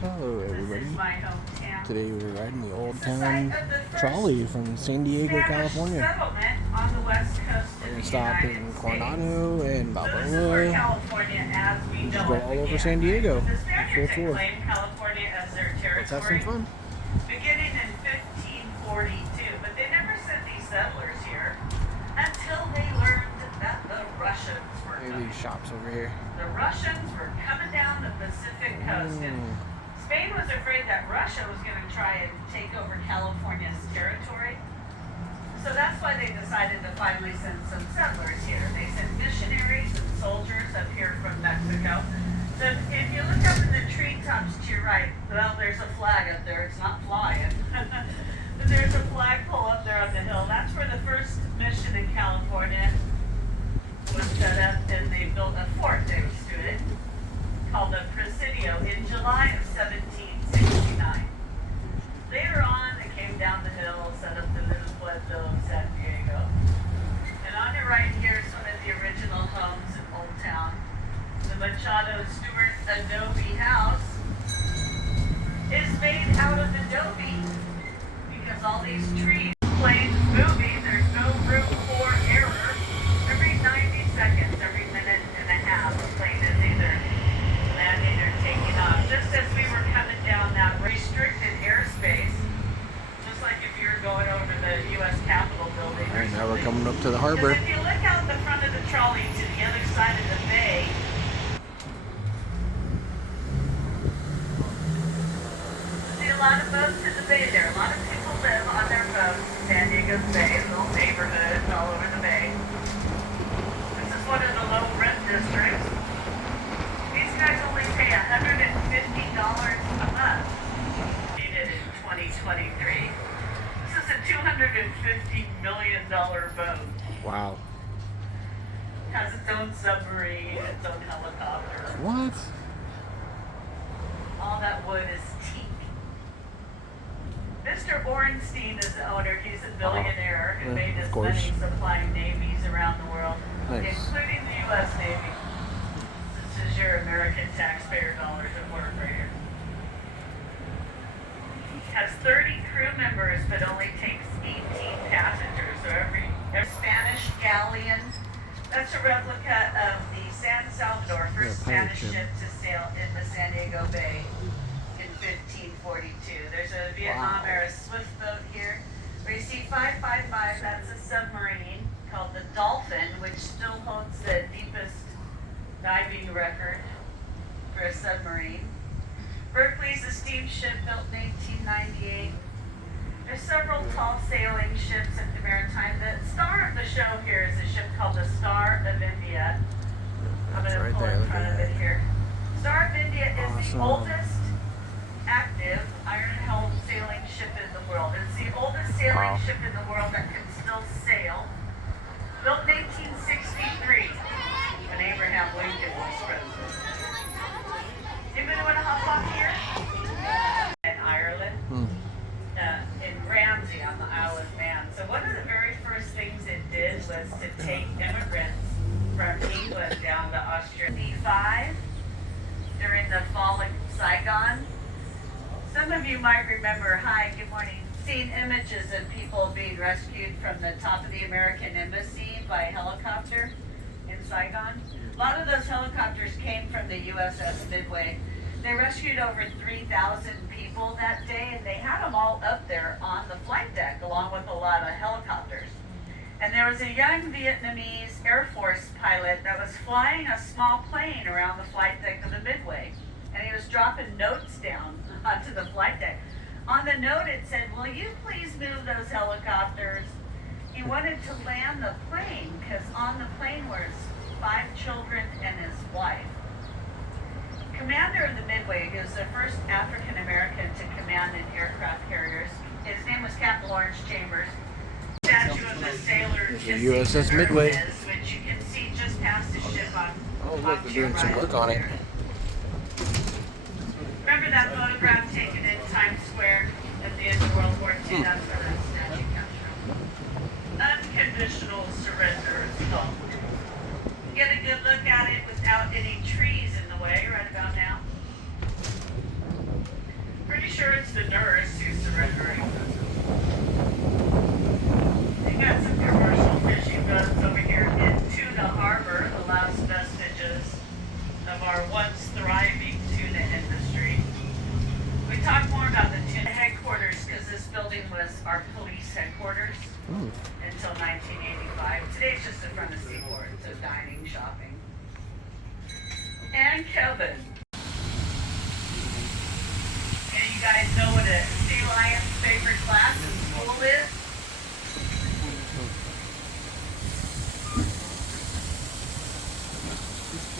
Hello everybody. This is my hometown. Today we're riding the old It's the town site of the first trolley from San Diego, Spanish California. settlement on the west coast We're of gonna the stop United in States. Coronado and So this is where Balboa. California as we Just know go it all over began. San Diego. The Full Spaniards had tour. claimed California as their Let's have some territory fun. beginning in 1542, but they never sent these settlers here until they learned that the Russians were Maybe coming. these shops over here. The Russians were coming down the Pacific coast, and Spain was afraid that Russia was going to try and take over California's territory. So that's why they decided to finally send some settlers here. They sent missionaries and soldiers up here from Mexico. So if you look up in the treetops to your right, well, there's a flag up there. It's not flying. But there's a flagpole up there on the hill. That's where the first mission in California was set up, and they built a fort next to it called the Presidio in July of 1769. Later on, they came down the hill, set up the little pueblo of San Diego. And on your right here is one of the original homes in Old Town. The Machado Stewart adobe house is made out of adobe because all these trees, planes moving, there's no room for error. Every 90 seconds, every minute and a half, a plane is either landing or taking off. Just as we were coming down that restricted airspace, just like if you were going over the U.S. Capitol building. Alright, now we're coming up to the Because harbor. if you look out the front of the trolley to the other side of the bay, see a lot of boats in the bay there. A lot of people live on their boats in San Diego Bay, little neighborhoods all over the bay. This is one of the low rent districts. These guys only pay $150 a month. Needed in 2023. This is a $250 million boat. Wow. Has its own submarine, its own helicopter. What? All that wood is teak. Mr. Orenstein is the owner. He's a billionaire who made his money supplying navies around the world, including the U.S. Navy. This is your American taxpayer dollars at work right here. Has 30 crew members, but only takes 18 passengers. So every Spanish galleon. That's a replica of the San Salvador, first Spanish ship to sail in the San Diego Bay in 1542. There's a Vietnam era swift boat here. Where you see 555, that's a submarine called the Dolphin, which still holds the deepest diving record for a submarine. Berkeley's a steamship built in 1898. There's several tall sailing ships at the Maritime. The star of the show here is a ship called the Star of India. I'm going to pull in front of it here. Star of India is the oldest active iron-hulled sailing ship in the world. It's the oldest sailing ship in the world that can still sail. Built in 1863 when Abraham Lincoln was president. Anybody want to hop on here? In Ireland. In Ramsey on the Isle of Man. So one of the very first things it did was to take immigrants from England down to Australia. 5 during the fall of Saigon. Some of you might remember, hi, good morning, seeing images of people being rescued from the top of the American Embassy by helicopter in Saigon. A lot of those helicopters came from the USS Midway. They rescued over 3,000 people that day, and they had them all up there on the flight deck, along with a lot of helicopters. And there was a young Vietnamese Air Force pilot that was flying a small plane around the flight deck of the Midway, and he was dropping notes down onto the flight deck. On the note it said, "Will you please move those helicopters?" He wanted to land the plane because on the plane were 5 children and his wife. Commander of the Midway, he was the first African-American to command an aircraft carriers. His name was Captain Lawrence Chambers. Statue of the sailor kissing the USS Midway, which you can see just past the ship on. Oh, look, they're doing some work on it. Remember that photograph taken in Times Square at the end of World War II? That's where that statue comes from. Unconditional surrender is called. Get a good look at it without any trees in the way right about now. sure it's the nurse who's surrendering. They got some commercial fishing boats over here in Tuna Harbor, the last vestiges of our once thriving tuna industry. We talk more about the tuna headquarters because this building was our police headquarters until 1985. Today's just in front of Seaboard, so dining, shopping. And Kevin. And you guys know what a sea lion's favorite class in school is?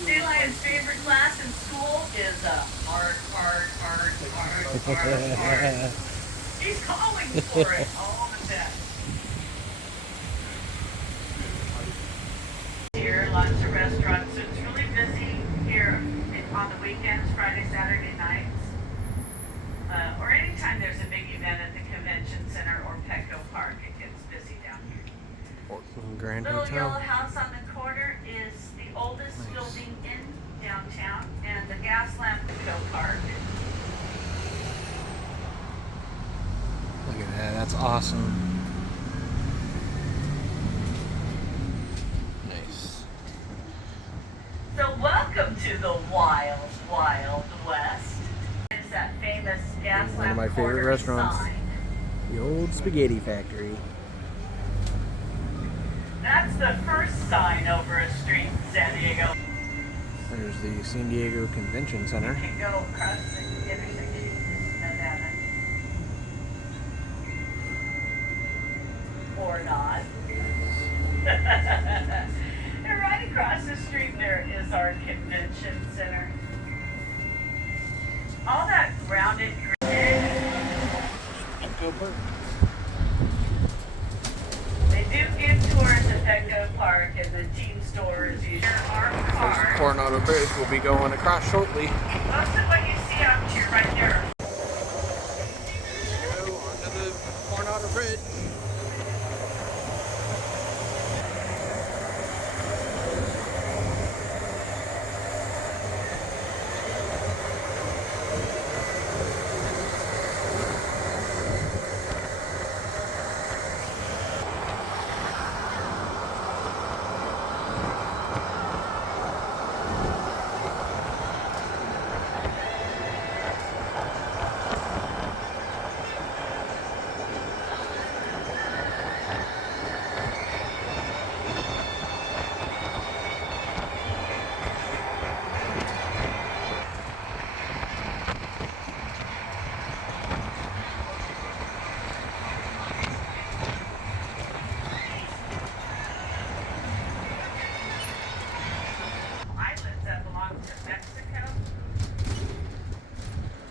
Sea lion's favorite class in school is art. He's calling for it all the time. Here, lots of restaurants, so it's really busy here on the weekends, Friday, Saturday nights, or anytime there's a big event at the convention center or Petco Park, it gets busy down here. Grand Little Hotel. yellow house on the corner is the oldest building in downtown, and the gas lamp Petco Park. Look at that. That's awesome. Nice. So welcome to the wild, wild west. It's that famous gas lamp One of my favorite corner restaurants. sign. The old spaghetti factory. That's the first sign over a street in San Diego. There's the San Diego Convention Center. You can go across the intersection to Nevada. Or not. And right across the street there is our convention center. All that rounded green. They do give tours at Petco Park, and the team stores. These are our There's the cars. Coronado Bridge. We'll be going across shortly. Most of what you see out here right there. Go onto the Coronado Bridge. Islands that belong to Mexico.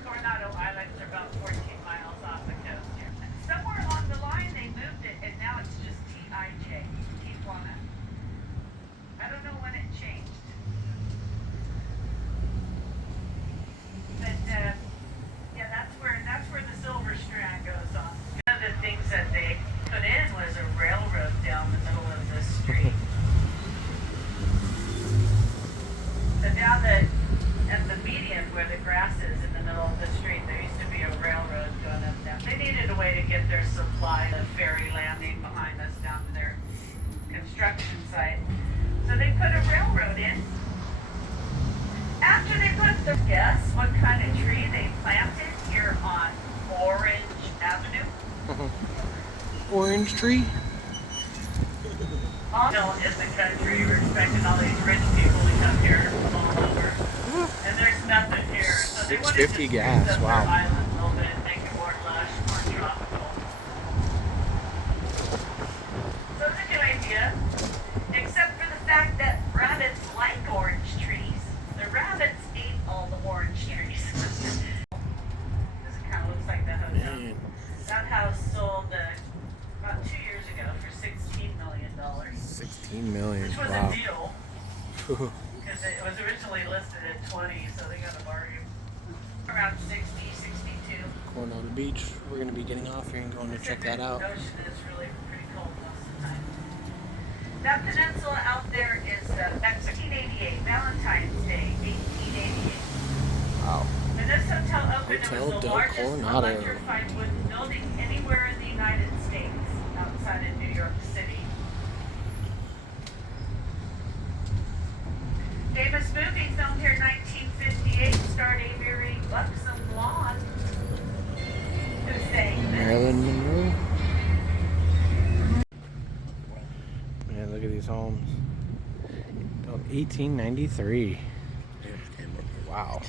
Coronado Island is about 14 miles off the coast here. Somewhere along the line they moved it, and now it's just T.I.J. Tijuana. I don't know when it changed. But yeah, that's where the Silver Strand goes on. One of the things that they put in was a railroad down the middle of the street. So down at the median where the grass is in the middle of the street, there used to be a railroad going up down. They needed a way to get their supply, the ferry landing behind us down to their construction site. So they put a railroad in. After they put the, guess what kind of tree they planted here on Orange Avenue? Orange tree? Still in the country, we're expecting all these rich people to come here from all over. And there's nothing here. So they wanted to $6.50 gas, spruce up wow. their island a little bit, make it more lush, more tropical. So it's a good idea. Except for the fact that rabbits like orange trees. The rabbits ate all the orange trees. This kind of looks like the hotel. Man. That house sold about 2 years ago for $16 million. 16 million. Which was Wow. a deal, because it was originally listed at 20, so they got a bargain. Around 60, 62. Coronado Beach. We're going to be getting off here and going to check that out. The ocean is really pretty cold most of the time. That peninsula out there is Mexico. 1888, Valentine's Day, 1888. Wow. The And this hotel opened, it Hotel was the del largest Coronado. electrified wooden building anywhere in the United States outside of New York City. Famous movie filmed here in 1958 starred a very buxom blonde who sang this. Marilyn Monroe. Man, look at these homes. Built 1893. Wow.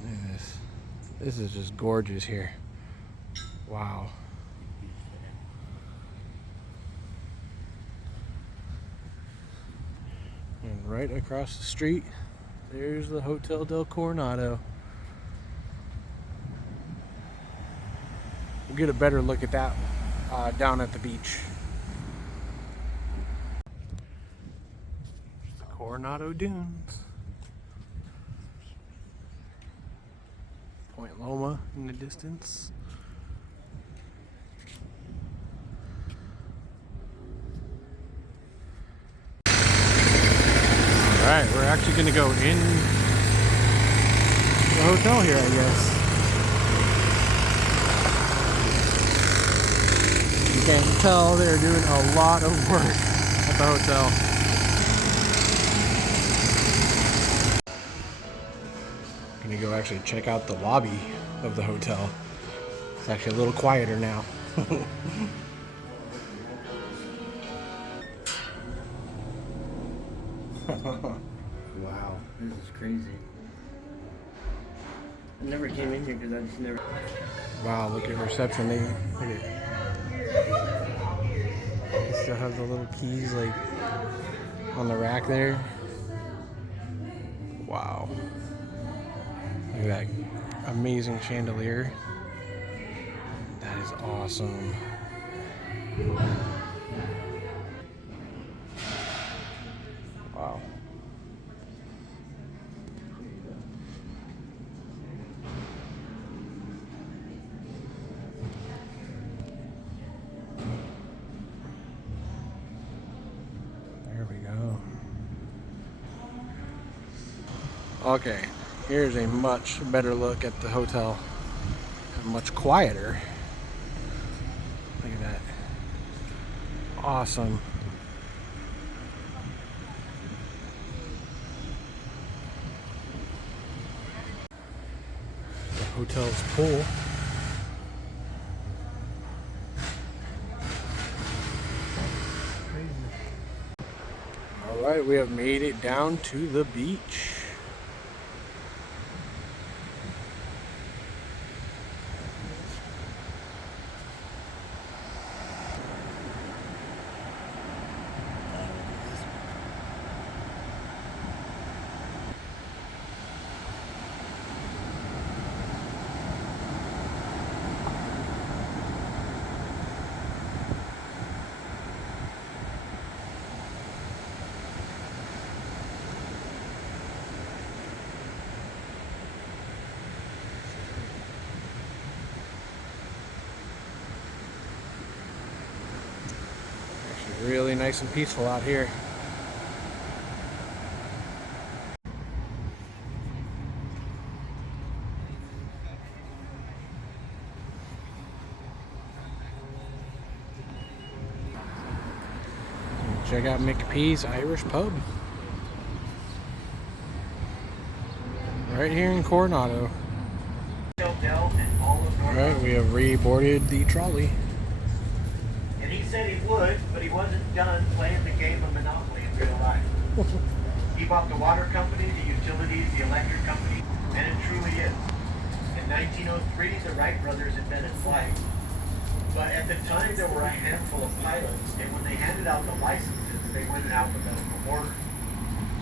Look at this. This is just gorgeous here. Wow. And right across the street, there's the Hotel del Coronado. We'll get a better look at that down at the beach. The Coronado Dunes. Point Loma in the distance. Alright, we're actually going to go in the hotel here, I guess. You can tell they're doing a lot of work at the hotel. I'm going to go actually check out the lobby of the hotel. It's actually a little quieter now. Wow, this is crazy. I never came in here because I just never. Wow, look at reception. They still have the little keys like on the rack there. Wow. Look at that amazing chandelier. That is awesome. Wow. There we go. Okay, here's a much better look at the hotel. Much quieter. Look at that. Awesome. The hotel's pool. Alright, we have made it down to the beach. Really nice and peaceful out here. Check out McPee's Irish Pub. Right here in Coronado. Alright, we have reboarded the trolley. And he said he would, but he wasn't done playing the game of Monopoly in real life. He bought the water company, the utilities, the electric company, and it truly is. In 1903, the Wright brothers invented flight. But at the time, there were a handful of pilots, and when they handed out the licenses, they went in alphabetical order.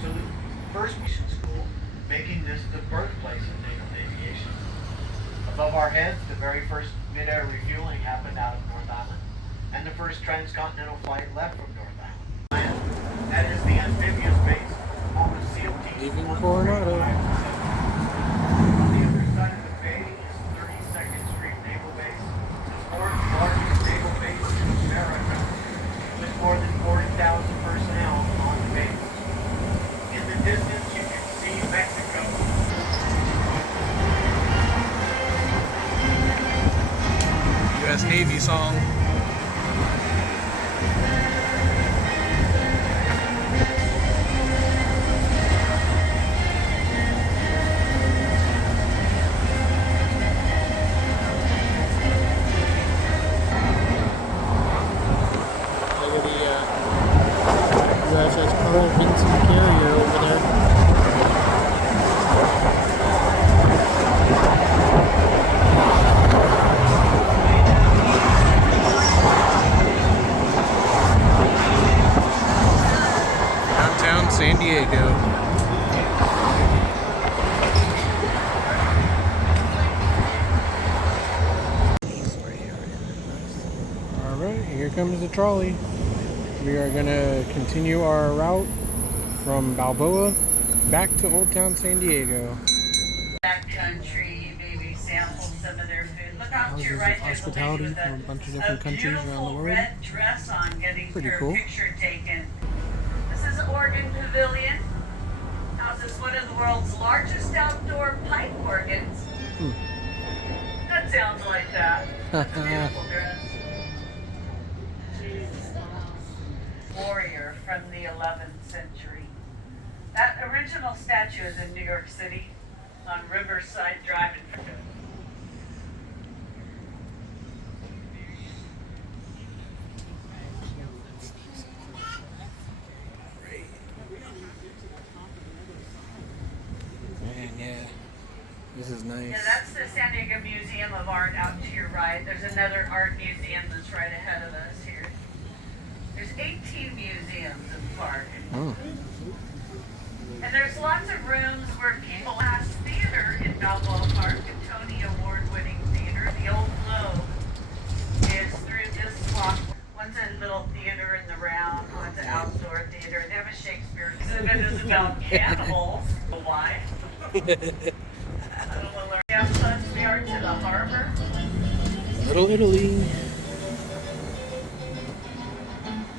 So the first mission school, making this the birthplace of naval aviation. Above our heads, the very first mid-air refueling happened out of North Island, and the first transcontinental flight left from North Island. That is the amphibious base, home of SEAL Team Even Coronado. On the other side of the bay is 32nd Street Naval Base, the fourth largest naval base in America, with more than 40,000 personnel on the base. In the song. Look at the USS Carl Vinson carrier over there. Downtown San Diego. Alright, here comes the trolley. We are going to continue our route from Balboa back to Old Town San Diego. Backcountry, maybe sample some of their food. Look off to your right, there's a lady Hospitality with from a bunch of different countries around the beautiful world. red dress on, getting Pretty her cool. picture taken. This is Organ Pavilion. Houses one of the world's largest outdoor pipe organs. That sounds like that. That's a beautiful dress. Warrior from the 11th century. That original statue is in New York City on Riverside Drive in Fredericton. Man, yeah. This is nice. Yeah, that's the San Diego Museum of Art out to your right. There's another art museum that's right ahead of us here. There's 18 museums in the park. Oh. And there's lots of rooms where people last theater in Balboa Park, a Tony Award-winning theater. The Old Globe is through this walk. One's a little theater in the round, one's an outdoor theater. They have a Shakespeare exhibit is about cannibals. Why? I don't know where. Yeah, plus we are to the harbor. Little Italy.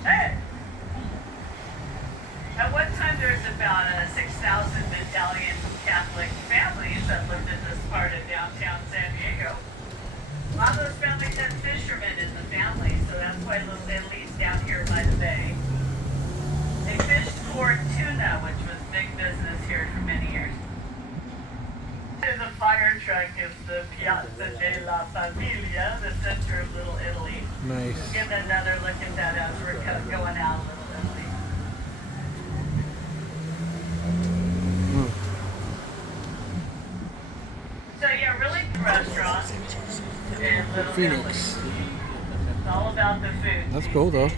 Hey! At one time, there's about 6,000 Italian Catholic families that lived in this part of downtown San Diego. A lot of those families had fishermen in the family, so that's why Little Italy's down here by the bay. They fished for tuna, which was big business here for many years. The fire truck is the Piazza della Famiglia, the center of Little Italy. Nice. We'll give another look at that as we're going out of Little Italy. So yeah, really good restaurant in Little Italy. Phoenix. It's all about the food. That's cool though.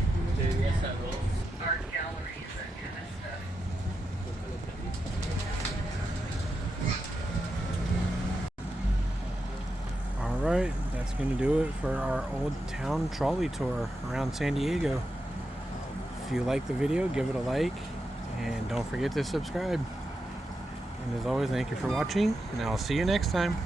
Art galleries, that kind of stuff. Alright, that's going to do it for our Old Town trolley tour around San Diego. If you like the video, give it a like, and don't forget to subscribe. And as always, thank you for watching, and I'll see you next time.